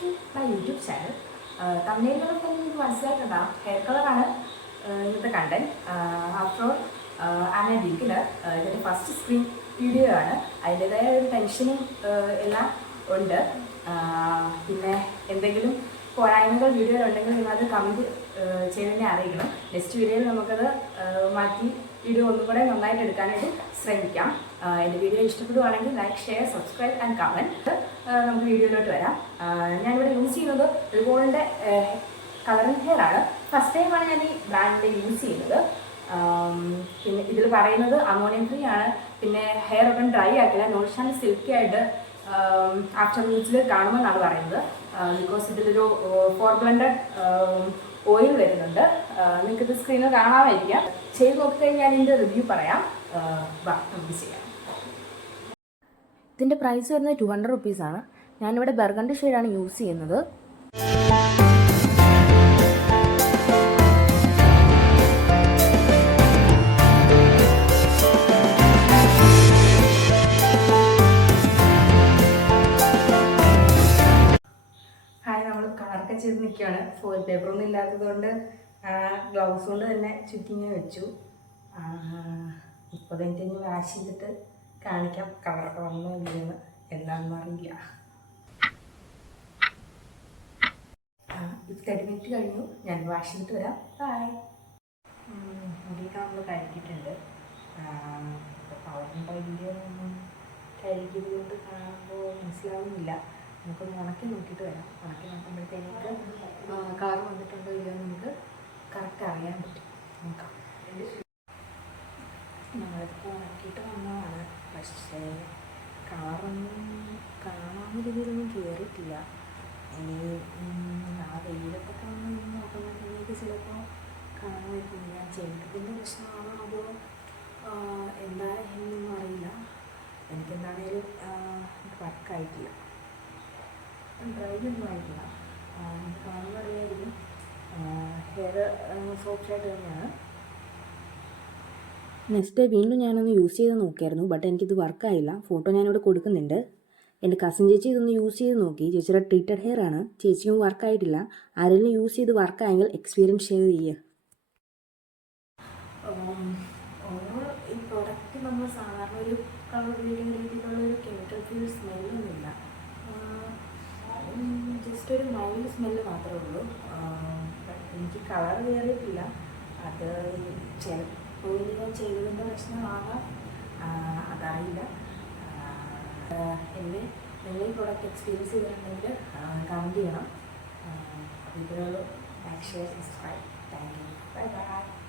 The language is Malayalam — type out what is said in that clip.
To my YouTube channel. തമിഴിലുള്ള തന്നെ നിങ്ങൾക്ക് മനസ്സിലായിട്ടുണ്ടാകും, ഹെയർ കളറാണ് ഇന്നത്തെ content. After all am a beginner. ഇതിൻ്റെ ഫസ്റ്റ് സ്ക്രീൻ വീഡിയോ ആണ്. അതിൻ്റെതായ ഒരു ടെൻഷനും എല്ലാം ഉണ്ട്. പിന്നെ എന്തെങ്കിലും പോരായ്മകൾ വീഡിയോയിലുണ്ടെങ്കിൽ നിങ്ങളത് കമൻറ്റ് ചെയ്തതിനെ അറിയിക്കണം. നെക്സ്റ്റ് വീഡിയോയിൽ നമുക്കത് മാറ്റി വീഡിയോ ഒന്നും കൂടെ നന്നായിട്ട് എടുക്കാനായിട്ട് ശ്രമിക്കാം. എൻ്റെ വീഡിയോ ഇഷ്ടപ്പെടുവാണെങ്കിൽ like, share, subscribe and comment. നമുക്ക് വീഡിയോയിലോട്ട് വരാം. ഞാനിവിടെ യൂസ് ചെയ്യുന്നത് റിവോളിൻ്റെ കളറിംഗ് ഹെയർ ആണ്. ഫസ്റ്റ് ടൈമാണ് ഞാൻ ഈ ബ്രാൻഡിൻ്റെ യൂസ് ചെയ്യുന്നത്. പിന്നെ ഇതിൽ പറയുന്നത് അമോണിയം ഫ്രീ ആണ്. പിന്നെ ഹെയർ ഒട്ടും ഡ്രൈ ആക്കില്ല, നോറിഷ് സിൽക്കി ആയിട്ട് ആഫ്റ്റർ യൂസിൽ കാണുമെന്നാണ് പറയുന്നത്. ബിക്കോസ് ഇതിലൊരു 4 ബ്ലെൻഡഡ് ഓയിൽ വരുന്നുണ്ട്. നിങ്ങൾക്കിത് സ്ക്രീനിൽ കാണാമായിരിക്കാം. ചെയ്ത് നോക്കിക്കഴിഞ്ഞാൽ ഞാൻ ഇതിൻ്റെ റിവ്യൂ പറയാം. നമുക്ക് ചെയ്യാം. ഇതിൻ്റെ പ്രൈസ് വരുന്നത് 200 റുപ്പീസാണ്. ഞാനിവിടെ ബർഗണ്ടി ഷെയ്ഡാണ് യൂസ് ചെയ്യുന്നത്. കളറൊക്കെ ചെയ്ത് നിൽക്കുകയാണ്. ഫോയിൽ പേപ്പറൊന്നും ഇല്ലാത്തത് കൊണ്ട് ഗ്ലൗസ് കൊണ്ട് തന്നെ ചുറ്റിങ്ങനെ വെച്ചു. 30 മിനിറ്റ് കഴിഞ്ഞ് വാഷ് ചെയ്തിട്ട് കാണിക്കാം കളറൊക്കെ വന്നോ ഇല്ലെന്ന്. എന്താണെന്ന് അറിയില്ല. 30 മിനിറ്റ് കഴിഞ്ഞു. ഞാൻ വാഷ് ചെയ്തിട്ട് വരാം. ബൈ. മുടിയൊക്കെ നമ്മൾ കഴുകിയിട്ടുണ്ട്. പവറിൻ്റെ വലിയൊന്നും കഴുകിയത് കൊണ്ട് കാണുമ്പോൾ മനസ്സിലാവുന്നില്ല. നമുക്കൊന്ന് ഉണക്കി നോക്കിയിട്ട് വരാം. ഉണക്കി നോക്കുമ്പോഴത്തേക്ക് കളർ വന്നിട്ടുണ്ടോ ഇല്ലയോ നമുക്ക് കറക്റ്റ് അറിയാൻ പറ്റും. നോക്കാം. ഞങ്ങളിപ്പോൾ ഉണക്കിയിട്ട് വന്നതാണ്. പക്ഷേ കളറൊന്നും കാണാവുന്ന രീതിയിലൊന്നും കയറിയിട്ടില്ല. ഇനി ആ വെയിലത്തൊക്കെ വന്ന് നോക്കുമ്പോഴത്തേക്ക് ചിലപ്പോൾ കാണുമായിരിക്കും. ഞാൻ ചെയ്തതിൻ്റെ പ്രശ്നമാണോ അതോ എന്താണെന്നൊന്നും അറിയില്ല. എനിക്കെന്താണേലും വർക്കായിട്ടില്ല. ഡ്രൈ ഒന്നും ആയിട്ടില്ല. കാണുമ്പോൾ അറിയായിരിക്കും. ഹെയർ സോഫ്റ്റായിട്ട് തന്നെയാണ്. നെക്സ്റ്റ് ഡേ വീണ്ടും ഞാനൊന്ന് യൂസ് ചെയ്ത് നോക്കിയായിരുന്നു. ബട്ട് എനിക്കിത് വർക്കായില്ല. ഫോട്ടോ ഞാനിവിടെ കൊടുക്കുന്നുണ്ട്. എൻ്റെ കസിൻ ചേച്ചി ഇതൊന്ന് യൂസ് ചെയ്ത് നോക്കി. ചേച്ചിയുടെ ട്രീറ്റഡ് ഹെയർ ആണ്. ചേച്ചിയും വർക്കായിട്ടില്ല. ആരെങ്കിലും യൂസ് ചെയ്ത് വർക്കായെങ്കിൽ എക്സ്പീരിയൻസ് ഷെയർ ചെയ്യുക. ഓവറോൾ ഈ പ്രോഡക്റ്റ് നമ്മൾ സാധാരണ ഒരു കളർ ഉപയോഗിക്കുന്ന രീതിയിലുള്ള ഒരു കെമിക്കൽ ഫ്രീ സ്മെല്ലൊന്നുമില്ല. ജസ്റ്റ് ഒരു മൈൽഡ് സ്മെല്ല് മാത്രമേ ഉള്ളൂ. എനിക്ക് കളർ കയറിയിട്ടില്ല. അത് ചിലപ്പോൾ ഞാൻ ചെയ്തതിൻ്റെ പ്രശ്നമാകാം, അതറിയില്ല. എന്നെ നിങ്ങൾ ഈ പ്രോഡക്റ്റ് എക്സ്പീരിയൻസ് ചെയ്തിട്ടുണ്ടെങ്കിൽ കമൻറ്റ് ചെയ്യണം. അപ്പോൾ ഇതിലുള്ള like, share, subscribe. Thank you. Bye bye.